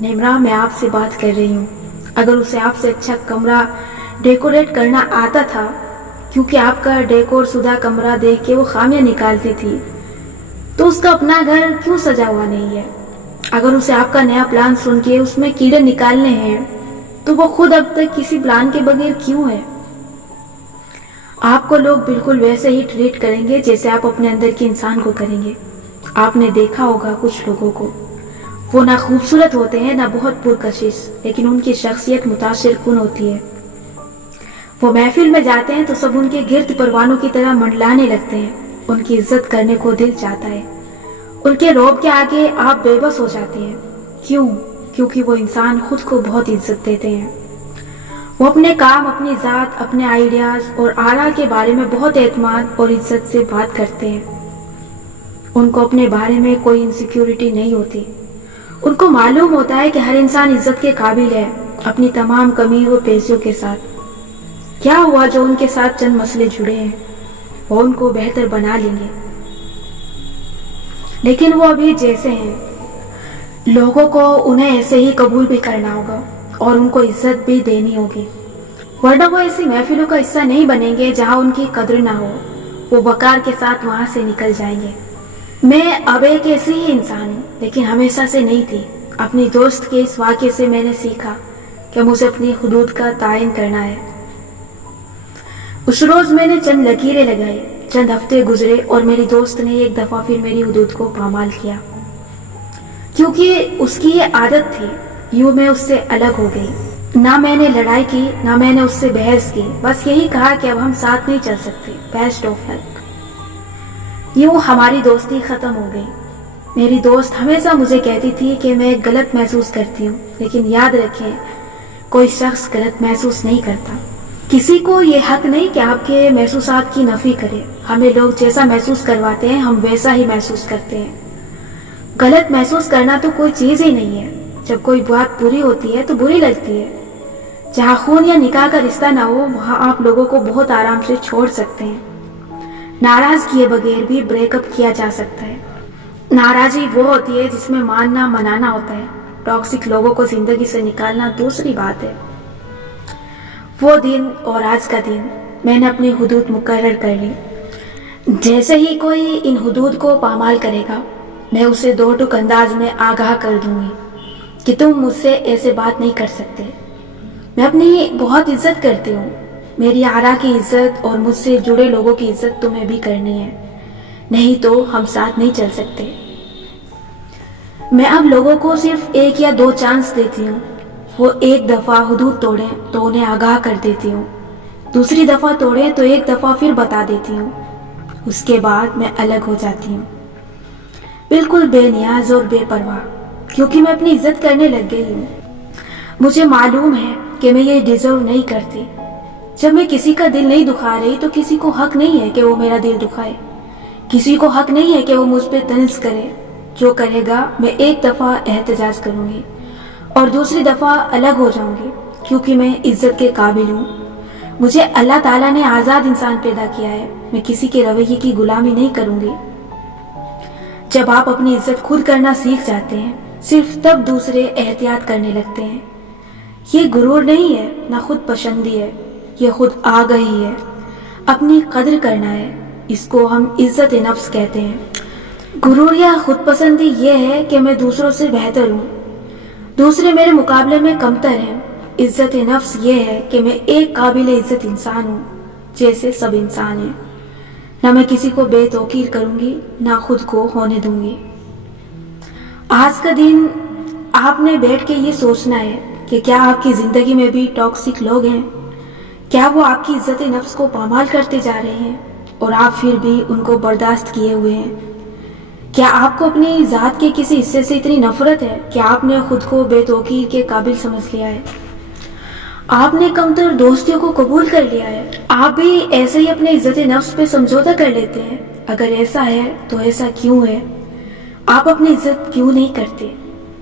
نمرا، میں آپ سے بات کر رہی ہوں۔ اگر اسے آپ سے اچھا کمرہ ڈیکوریٹ کرنا آتا تھا، کیونکہ آپ کا ڈیکور شدہ کمرہ دیکھ کے وہ خامیاں نکالتی تھی، تو اس کا اپنا گھر کیوں سجا ہوا نہیں ہے؟ اگر اسے آپ کا نیا پلان سن کے اس میں کیڑے نکالنے ہیں، تو وہ خود اب تک کسی پلان کے بغیر کیوں ہے؟ آپ کو لوگ بالکل ویسے ہی ٹریٹ کریں گے جیسے آپ اپنے اندر کے انسان کو کریں گے۔ آپ نے دیکھا ہوگا کچھ لوگوں کو، وہ نہ خوبصورت ہوتے ہیں نہ بہت پرکشش، لیکن ان کی شخصیت متاثر کن ہوتی ہے۔ وہ محفل میں جاتے ہیں تو سب ان کے گرد پروانوں کی طرح منڈلانے لگتے ہیں۔ ان کی عزت کرنے کو دل چاہتا ہے۔ ان کے روب کے آگے آپ بے بس ہو جاتے ہیں۔ کیوں؟ کیونکہ وہ انسان خود کو بہت عزت دیتے ہیں۔ وہ اپنے کام، اپنی ذات، اپنے آئیڈیاز اور آراء کے بارے میں بہت اعتماد اور عزت سے بات کرتے ہیں۔ ان کو اپنے بارے میں کوئی انسیکیورٹی نہیں ہوتی۔ ان کو معلوم ہوتا ہے کہ ہر انسان عزت کے قابل ہے، اپنی تمام کمی و پیشیوں کے ساتھ۔ کیا ہوا جو ان کے ساتھ چند مسئلے جڑے ہیں، وہ ان کو بہتر بنا لیں گے، لیکن وہ ابھی جیسے ہیں۔ لوگوں کو انہیں ایسے ہی قبول بھی کرنا ہوگا اور ان کو عزت بھی دینی ہوگی، ورنہ وہ ایسی محفلوں کا حصہ نہیں بنیں گے جہاں ان کی قدر نہ ہو۔ وہ وقار کے ساتھ وہاں سے نکل جائیں گے۔ میں اب ایک ایسی ہی انسان ہوں، لیکن ہمیشہ سے نہیں تھی۔ اپنی دوست کے اس واقعے سے میں نے سیکھا کہ مجھے اپنی حدود کا تعین کرنا ہے۔ اس روز میں نے چند لکیریں لگائی، چند ہفتے گزرے اور میری دوست نے ایک دفعہ پھر میری حدود کو پامال کیا، کیونکہ اس کی یہ عادت تھی۔ یوں میں اس سے الگ ہو گئی۔ نہ میں نے لڑائی کی، نہ میں نے اس سے بحث کی، بس یہی کہا کہ اب ہم ساتھ نہیں چل سکتے، بیسٹ آف لک۔ یوں ہماری دوستی ختم ہو گئی۔ میری دوست ہمیشہ مجھے کہتی تھی کہ میں غلط محسوس کرتی ہوں، لیکن یاد رکھیں، کوئی شخص غلط محسوس نہیں کرتا۔ کسی کو یہ حق نہیں کہ آپ کے محسوسات کی نفی کرے۔ ہمیں لوگ جیسا محسوس کرواتے ہیں ہم ویسا ہی محسوس کرتے ہیں۔ غلط محسوس کرنا تو کوئی چیز ہی نہیں ہے۔ جب کوئی بات بری ہوتی ہے تو بری لگتی ہے۔ جہاں خون یا نکاح کا رشتہ نہ ہو وہاں آپ لوگوں کو بہت آرام سے چھوڑ سکتے ہیں۔ ناراض کیے بغیر بھی بریک اپ کیا جا سکتا ہے۔ ناراضی وہ ہوتی ہے جس میں ماننا منانا ہوتا ہے۔ ٹاکسک لوگوں کو زندگی سے نکالنا دوسری بات ہے۔ وہ دن اور آج کا دن میں نے اپنی حدود مقرر کر لی۔ جیسے ہی کوئی ان حدود کو پامال کرے گا میں اسے دو ٹوک انداز میں آگاہ کر دوں گی کہ تم مجھ سے ایسے بات نہیں کر سکتے۔ میں اپنی بہت عزت کرتی ہوں۔ میری آراء کی عزت اور مجھ سے جڑے لوگوں کی عزت تمہیں بھی کرنی ہے، نہیں تو ہم ساتھ نہیں چل سکتے۔ میں اب لوگوں کو صرف ایک یا دو چانس دیتی ہوں۔ وہ ایک دفعہ حدود توڑیں تو انہیں آگاہ کر دیتی ہوں، دوسری دفعہ توڑیں تو ایک دفعہ پھر بتا دیتی ہوں، اس کے بعد میں الگ ہو جاتی ہوں، بالکل بے نیاز اور بے پرواہ، کیونکہ میں اپنی عزت کرنے لگ گئی ہوں۔ مجھے معلوم ہے کہ میں یہ ڈیزرو نہیں کرتی۔ جب میں کسی کا دل نہیں دکھا رہی تو کسی کو حق نہیں ہے کہ وہ میرا دل دکھائے، کسی کو حق نہیں ہے کہ وہ مجھ پہ طنز کرے۔ جو کرے گا میں ایک دفعہ احتجاج کروں گی اور دوسری دفعہ الگ ہو جاؤں گی، کیونکہ میں عزت کے قابل ہوں۔ مجھے اللہ تعالیٰ نے آزاد انسان پیدا کیا ہے، میں کسی کے رویے کی غلامی نہیں کروں گی۔ جب آپ اپنی عزت خود کرنا سیکھ جاتے ہیں صرف تب دوسرے احتیاط کرنے لگتے ہیں۔ یہ غرور نہیں ہے، نہ خود پسندی ہے، یہ خود آگہی ہے۔ اپنی قدر کرنا ہے، اس کو ہم عزت نفس کہتے ہیں۔ غرور یا خود پسندی یہ ہے کہ میں دوسروں سے بہتر ہوں، دوسرے میرے مقابلے میں کمتر ہیں۔ عزت نفس یہ ہے کہ میں ایک قابل عزت انسان ہوں، جیسے سب انسان ہیں۔ نہ میں کسی کو بے توقیر کروں گی، نہ خود کو ہونے دوں گی۔ آج کا دن آپ نے بیٹھ کے یہ سوچنا ہے کہ کیا آپ کی زندگی میں بھی ٹاکسک لوگ ہیں؟ کیا وہ آپ کی عزت نفس کو پامال کرتے جا رہے ہیں اور آپ پھر بھی ان کو برداشت کیے ہوئے ہیں؟ کیا آپ کو اپنی ذات کے کسی حصے سے اتنی نفرت ہے کہ آپ نے خود کو بے توقیر کے قابل سمجھ لیا ہے؟ آپ نے کمتر دوستیوں کو قبول کر لیا ہے؟ آپ بھی ایسے ہی اپنے عزت نفس پہ سمجھوتا کر لیتے ہیں؟ اگر ایسا ہے تو ایسا کیوں ہے؟ آپ اپنی عزت کیوں نہیں کرتے؟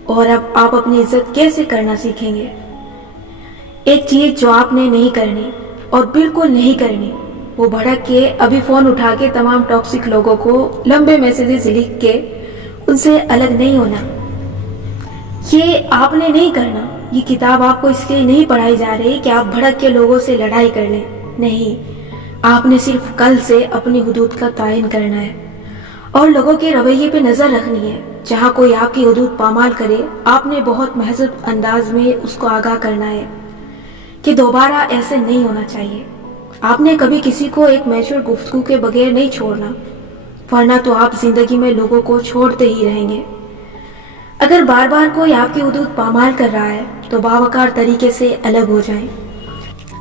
اور اب آپ اپنی عزت کیسے کرنا سیکھیں گے؟ ایک چیز جو آپ نے نہیں کرنی اور بالکل نہیں کرنی، وہ بھڑک کے ابھی فون اٹھا کے تمام ٹاکسک لوگوں کو لمبے میسیجز لکھ کے ان سے الگ نہیں ہونا۔ یہ آپ نے نہیں کرنا۔ یہ کتاب آپ کو اس لیے نہیں پڑھائی جا رہی کہ آپ بھڑک کے لوگوں سے لڑائی کر لیں، نہیں، آپ نے صرف کل سے اپنی حدود کا تعین کرنا ہے اور لوگوں کے رویے پہ نظر رکھنی ہے۔ جہاں کوئی آپ کی حدود پامال کرے، آپ نے بہت مہذب انداز میں اس کو آگاہ کرنا ہے کہ دوبارہ ایسے نہیں ہونا چاہیے۔ آپ نے کبھی کسی کو ایک میچور گفتگو کے بغیر نہیں چھوڑنا، ورنہ تو آپ زندگی میں لوگوں کو چھوڑتے ہی رہیں گے۔ اگر بار بار کوئی آپ کی حدود پامال کر رہا ہے تو باوقار طریقے سے الگ ہو جائیں۔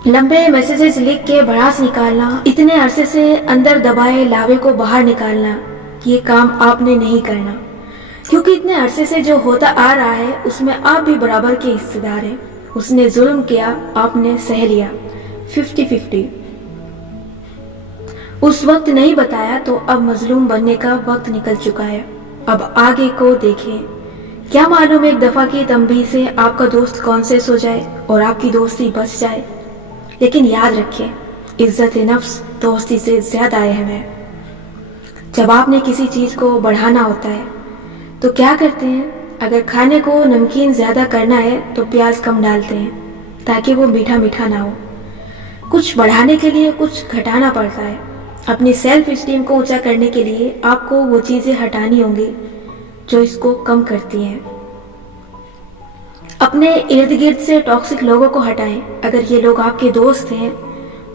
لمبے میسیجز لکھ کے بھڑاس نکالنا، اتنے عرصے سے اندر دبائے لاوے کو باہر نکالنا، یہ کام آپ نے نہیں کرنا، کیونکہ اتنے عرصے سے جو ہوتا آ رہا ہے اس میں آپ بھی برابر کے حصے دار ہیں۔ اس نے ظلم کیا، آپ نے سہ لیا، 50-50۔ اس وقت نہیں بتایا تو اب مظلوم بننے کا وقت نکل چکا ہے۔ اب آگے کو دیکھیں۔ کیا معلوم ایک دفعہ کی تنبیہ سے آپ کا دوست کانشیس ہو جائے اور آپ کی دوستی بچ جائے۔ لیکن یاد رکھیں، عزت نفس دوستی سے زیادہ اہم ہے۔ جب آپ نے کسی چیز کو بڑھانا ہوتا ہے تو کیا کرتے ہیں؟ اگر کھانے کو نمکین زیادہ کرنا ہے تو پیاز کم ڈالتے ہیں تاکہ وہ میٹھا میٹھا نہ ہو۔ کچھ بڑھانے کے لیے کچھ گھٹانا پڑتا ہے۔ اپنی سیلف اسٹیم کو اونچا کرنے کے لیے آپ کو وہ چیزیں ہٹانی ہوں گی جو اس کو کم کرتی ہیں۔ اپنے ارد گرد سے ٹاکسک لوگوں کو ہٹائیں۔ اگر یہ لوگ آپ کے دوست ہیں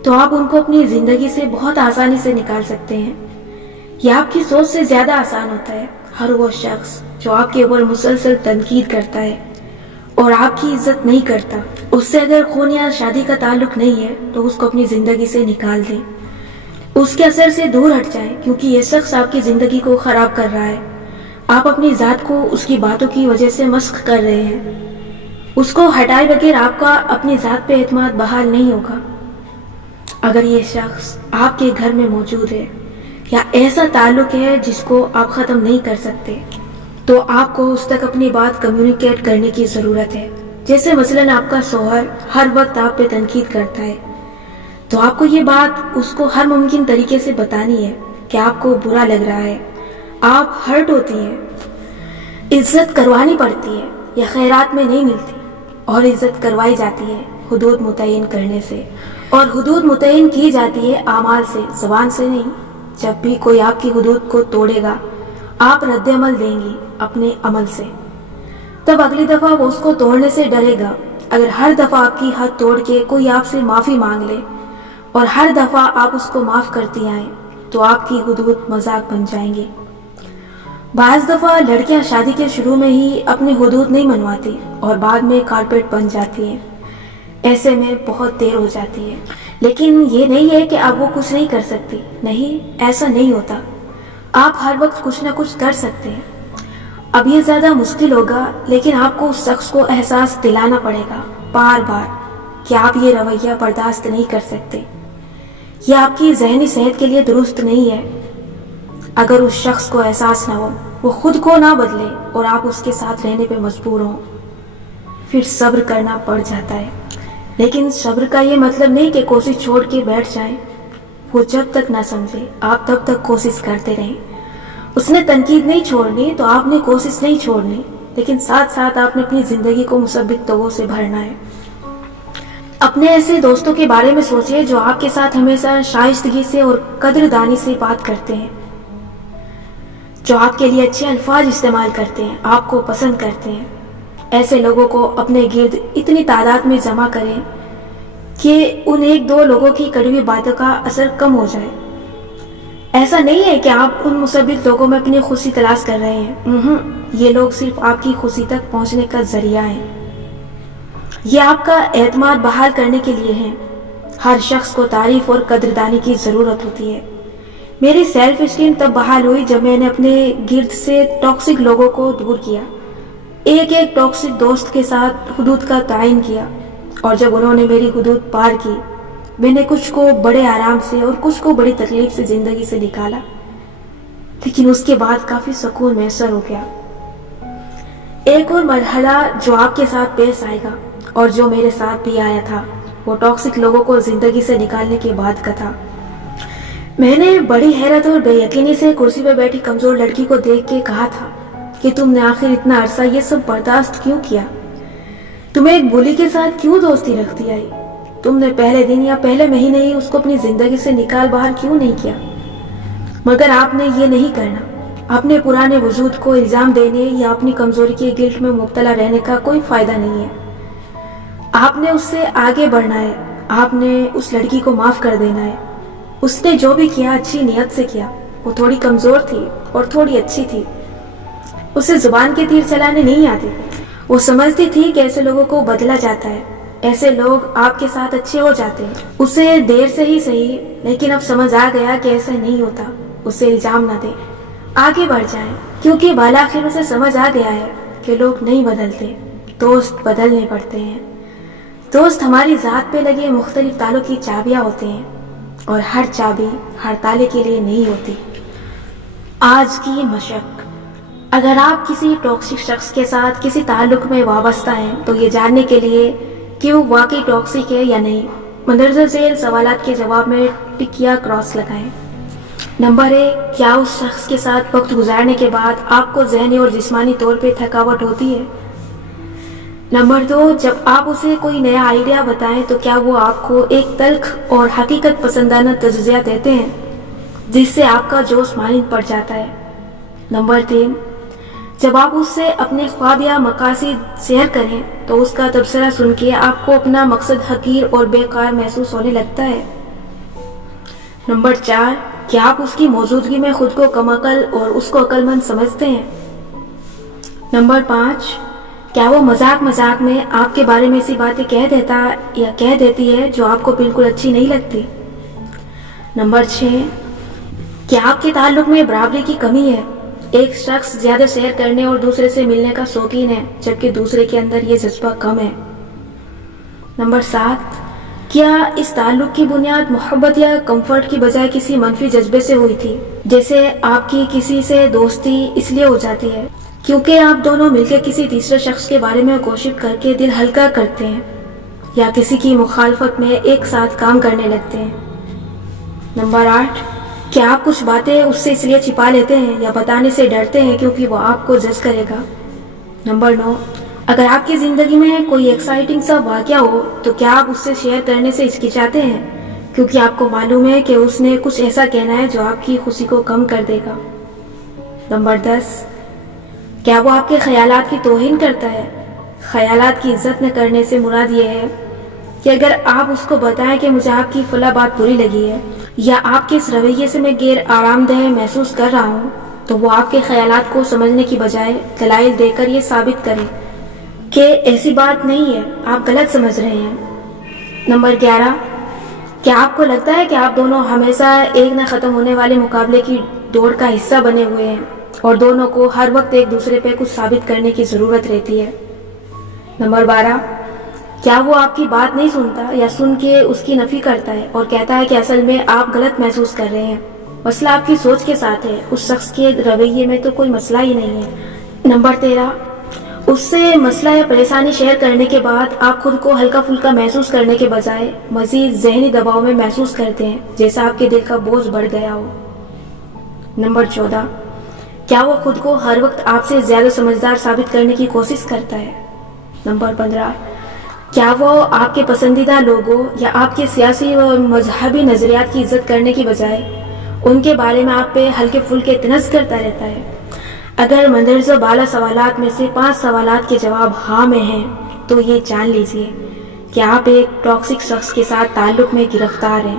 تو آپ ان کو اپنی زندگی سے بہت آسانی سے نکال سکتے ہیں۔ یہ آپ کی سوچ سے زیادہ آسان ہوتا ہے۔ ہر وہ شخص جو آپ کے اوپر مسلسل تنقید کرتا ہے اور آپ کی عزت نہیں کرتا، اس سے اگر خون یا شادی کا تعلق نہیں ہے تو اس کو اپنی زندگی سے نکال دیں، اس کے اثر سے دور ہٹ جائیں، کیونکہ یہ شخص آپ کی زندگی کو خراب کر رہا ہے۔ آپ اپنی ذات کو اس کی باتوں کی وجہ سے مسخ کر رہے ہیں۔ اس کو ہٹائے بغیر آپ کا اپنی ذات پہ اعتماد بحال نہیں ہوگا۔ اگر یہ شخص آپ کے گھر میں موجود ہے یا ایسا تعلق ہے جس کو آپ ختم نہیں کر سکتے، تو آپ کو اس تک اپنی بات کمیونیکیٹ کرنے کی ضرورت ہے۔ جیسے مثلاً آپ کا شوہر ہر وقت آپ پہ تنقید کرتا ہے تو آپ کو یہ بات اس کو ہر ممکن طریقے سے بتانی ہے کہ آپ کو برا لگ رہا ہے، آپ ہرٹ ہوتی ہیں۔ عزت کروانی پڑتی ہے، یہ خیرات میں نہیں ملتی، اور عزت کروائی جاتی ہے حدود متعین کرنے سے، اور حدود متعین کی جاتی ہے اعمال سے، زبان سے نہیں۔ جب بھی کوئی آپ کی حدود کو توڑے گا، آپ رد عمل دیں گی اپنے عمل سے، تب اگلی دفعہ وہ اس کو توڑنے سے ڈرے گا۔ اگر ہر دفعہ آپ کی حد توڑ کے کوئی آپ سے معافی مانگ لے اور ہر دفعہ آپ اس کو معاف کرتی آئیں تو آپ کی حدود مذاق بن جائیں گی۔ بعض دفعہ لڑکیاں شادی کے شروع میں ہی اپنی حدود نہیں منواتی اور بعد میں کارپیٹ بن جاتی ہیں۔ ایسے میں بہت دیر ہو جاتی ہے۔ لیکن یہ نہیں ہے کہ اب وہ کچھ نہیں کر سکتی، نہیں، ایسا نہیں ہوتا۔ آپ ہر وقت کچھ نہ کچھ کر سکتے ہیں۔ اب یہ زیادہ مشکل ہوگا، لیکن آپ کو اس شخص کو احساس دلانا پڑے گا بار بار کہ آپ یہ رویہ برداشت نہیں کر سکتے۔ یہ آپ کی ذہنی صحت کے لیے درست نہیں ہے۔ اگر اس شخص کو احساس نہ ہو، وہ خود کو نہ بدلے اور آپ اس کے ساتھ رہنے پہ مجبور ہوں، پھر صبر کرنا پڑ جاتا ہے۔ لیکن صبر کا یہ مطلب نہیں کہ کوشش چھوڑ کے بیٹھ جائیں۔ وہ جب تک نہ سمجھے آپ تب تک کوشش کرتے رہیں۔ اس نے تنقید نہیں چھوڑنی تو آپ نے کوشش نہیں چھوڑنی، لیکن ساتھ ساتھ آپ نے اپنی زندگی کو مثبت توغوں سے بھرنا ہے۔ اپنے ایسے دوستوں کے بارے میں سوچیں جو آپ کے ساتھ ہمیشہ شائستگی سے اور قدردانی سے بات کرتے ہیں، جو آپ کے لیے اچھے الفاظ استعمال کرتے ہیں، آپ کو پسند کرتے ہیں۔ ایسے لوگوں کو اپنے گرد اتنی تعداد میں جمع کریں کہ ان ایک دو لوگوں کی کڑوی باتوں کا اثر کم ہو جائے۔ ایسا نہیں ہے کہ آپ ان مسبب لوگوں میں اپنی خوشی تلاش کر رہے ہیں، یہ لوگ صرف آپ کی خوشی تک پہنچنے کا ذریعہ ہیں، یہ آپ کا اعتماد بحال کرنے کے لیے ہیں۔ ہر شخص کو تعریف اور قدردانی کی ضرورت ہوتی ہے۔ میری سیلف اسٹیم تب بحال ہوئی جب میں نے اپنے گرد سے ٹاکسک لوگوں کو دور کیا، ایک ایک ٹاکسک دوست کے ساتھ حدود کا تعین کیا، اور جب انہوں نے میری حدود پار کی، میں نے کچھ کو بڑے آرام سے اور کچھ کو بڑی تکلیف سے زندگی سے نکالا، لیکن اس کے بعد کافی سکون میسر ہو گیا۔ ایک اور مرحلہ جو آپ کے ساتھ پیش آئے گا اور جو میرے ساتھ بھی آیا تھا، وہ ٹاکسک لوگوں کو زندگی سے نکالنے کے بعد کا تھا۔ میں نے بڑی حیرت اور بے یقینی سے کرسی پہ بیٹھی کمزور لڑکی کو دیکھ کے کہا تھا کہ تم نے آخر اتنا عرصہ یہ سب برداشت کیوں کیا؟ تمہیں ایک بلی کے ساتھ کیوں دوستی رکھتی آئی؟ تم نے پہلے دن یا پہلے مہینے ہی اس کو اپنی زندگی سے نکال باہر کیوں نہیں کیا؟ مگر آپ نے یہ نہیں کرنا۔ اپنے پرانے وجود کو الزام دینے یا اپنی کمزوری کے گلٹ میں مبتلا رہنے کا کوئی فائدہ نہیں ہے۔ آپ نے اس سے آگے بڑھنا ہے، آپ نے اس لڑکی کو معاف کر دینا ہے۔ اس نے جو بھی کیا اچھی نیت سے کیا، وہ تھوڑی کمزور تھی اور تھوڑی اچھی تھی، اسے زبان کے تیر چلانے نہیں آتے تھے، وہ سمجھتی تھی کہ ایسے لوگوں کو بدلا جاتا ہے، ایسے لوگ آپ کے ساتھ اچھے ہو جاتے ہیں۔ اسے دیر سے ہی صحیح، لیکن اب سمجھ آ گیا کہ ایسا نہیں ہوتا۔ اسے الزام نہ دے، آگے بڑھ جائیں، کیونکہ بالآخر اسے سمجھ آ گیا ہے کہ لوگ نہیں بدلتے، دوست بدلنے پڑتے ہیں۔ دوست ہماری ذات پہ لگے مختلف تالوں کی چابیاں ہوتے ہیں، اور ہر چابی ہر تالے کے لیے نہیں ہوتی۔ آج کی مشق: اگر آپ کسی ٹاکسک شخص کے ساتھ کسی تعلق میں وابستہ ہیں تو یہ جاننے کے لیے کہ وہ واقعی ٹاکسک ہے یا نہیں، مندرجہ ذیل سوالات کے جواب میں ٹک یا کراس لگائیں۔ نمبر 1، کیا اس شخص کے ساتھ وقت گزارنے کے بعد آپ کو ذہنی اور جسمانی طور پہ تھکاوٹ ہوتی ہے؟ نمبر 2، جب آپ اسے کوئی نیا آئیڈیا بتائیں تو کیا وہ آپ کو ایک تلخ اور حقیقت پسندانہ تجزیہ دیتے ہیں جس سے آپ کا جوش مانند پڑ جاتا ہے؟ نمبر 3، جب آپ اس سے اپنے خواب یا مقاصد شیئر کریں تو اس کا تبصرہ سن کے آپ کو اپنا مقصد حقیر اور بیکار محسوس ہونے لگتا ہے؟ نمبر 4، کیا آپ اس کی موجودگی میں خود کو کم عقل اور اس کو عقل مند سمجھتے ہیں؟ نمبر 5، کیا وہ مذاق میں آپ کے بارے میں ایسی باتیں کہہ دیتا یا کہہ دیتی ہے جو آپ کو بالکل اچھی نہیں لگتی؟ نمبر 6، کیا آپ کے تعلق میں برابری کی کمی ہے؟ ایک شخص زیادہ شیئر کرنے اور دوسرے سے ملنے کا شوقین ہے جبکہ دوسرے کے اندر یہ جذبہ کم ہے۔ نمبر 7، کیا اس تعلق کی بنیاد محبت یا کمفرٹ کی بجائے کسی منفی جذبے سے ہوئی تھی؟ جیسے آپ کی کسی سے دوستی اس لیے ہو جاتی ہے کیونکہ آپ دونوں مل کے کسی تیسرے شخص کے بارے میں کوشش کر کے دل ہلکا کرتے ہیں، یا کسی کی مخالفت میں ایک ساتھ کام کرنے لگتے ہیں۔ نمبر 8، کیا آپ کچھ باتیں اس سے اس لیے چھپا لیتے ہیں یا بتانے سے ڈرتے ہیں کیونکہ وہ آپ کو جج کرے گا؟ نمبر 9، اگر آپ کی زندگی میں کوئی ایکسائٹنگ سا واقعہ ہو تو کیا آپ اس سے شیئر کرنے سے ہچکچاتے ہیں کیونکہ آپ کو معلوم ہے کہ اس نے کچھ ایسا کہنا ہے جو آپ کی خوشی کو کم کر دے گا؟ نمبر 10، کیا وہ آپ کے خیالات کی توہین کرتا ہے؟ خیالات کی عزت نہ کرنے سے مراد یہ ہے کہ اگر آپ اس کو بتائیں کہ مجھے آپ کی فلاں بات بری لگی ہے یا آپ کے اس رویے سے میں غیر آرام دہ محسوس کر رہا ہوں، تو وہ آپ کے خیالات کو سمجھنے کی بجائے دلائل دے کر یہ ثابت کرے کہ ایسی بات نہیں ہے، آپ غلط سمجھ رہے ہیں۔ نمبر 11، کیا آپ کو لگتا ہے کہ آپ دونوں ہمیشہ ایک نہ ختم ہونے والے مقابلے کی دوڑ کا حصہ بنے ہوئے ہیں اور دونوں کو ہر وقت ایک دوسرے پہ کچھ ثابت کرنے کی ضرورت رہتی ہے؟ نمبر 12، کیا وہ آپ کی بات نہیں سنتا یا سن کے اس کی نفی کرتا ہے اور کہتا ہے کہ اصل میں آپ غلط محسوس کر رہے ہیں، مسئلہ آپ کی سوچ کے ساتھ ہے، اس شخص کے رویے میں تو کوئی مسئلہ ہی نہیں ہے؟ نمبر 13، اس سے مسئلہ یا پریشانی شیئر کرنے کے بعد آپ خود کو ہلکا پھلکا محسوس کرنے کے بجائے مزید ذہنی دباؤ میں محسوس کرتے ہیں جیسا آپ کے دل کا بوجھ بڑھ گیا ہو؟ نمبر 14، کیا وہ خود کو ہر وقت آپ سے زیادہ سمجھدار ثابت کرنے کی کوشش کرتا ہے؟ نمبر 15، کیا وہ آپ کے پسندیدہ لوگوں یا آپ کے سیاسی و مذہبی نظریات کی عزت کرنے کی بجائے ان کے بارے میں آپ پہ ہلکے پھلکے طنز کرتا رہتا ہے؟ اگر مندرجہ بالا سوالات میں سے 5 سوالات کے جواب ہاں میں ہیں تو یہ جان لیجئے کہ آپ ایک ٹاکسک شخص کے ساتھ تعلق میں گرفتار ہیں۔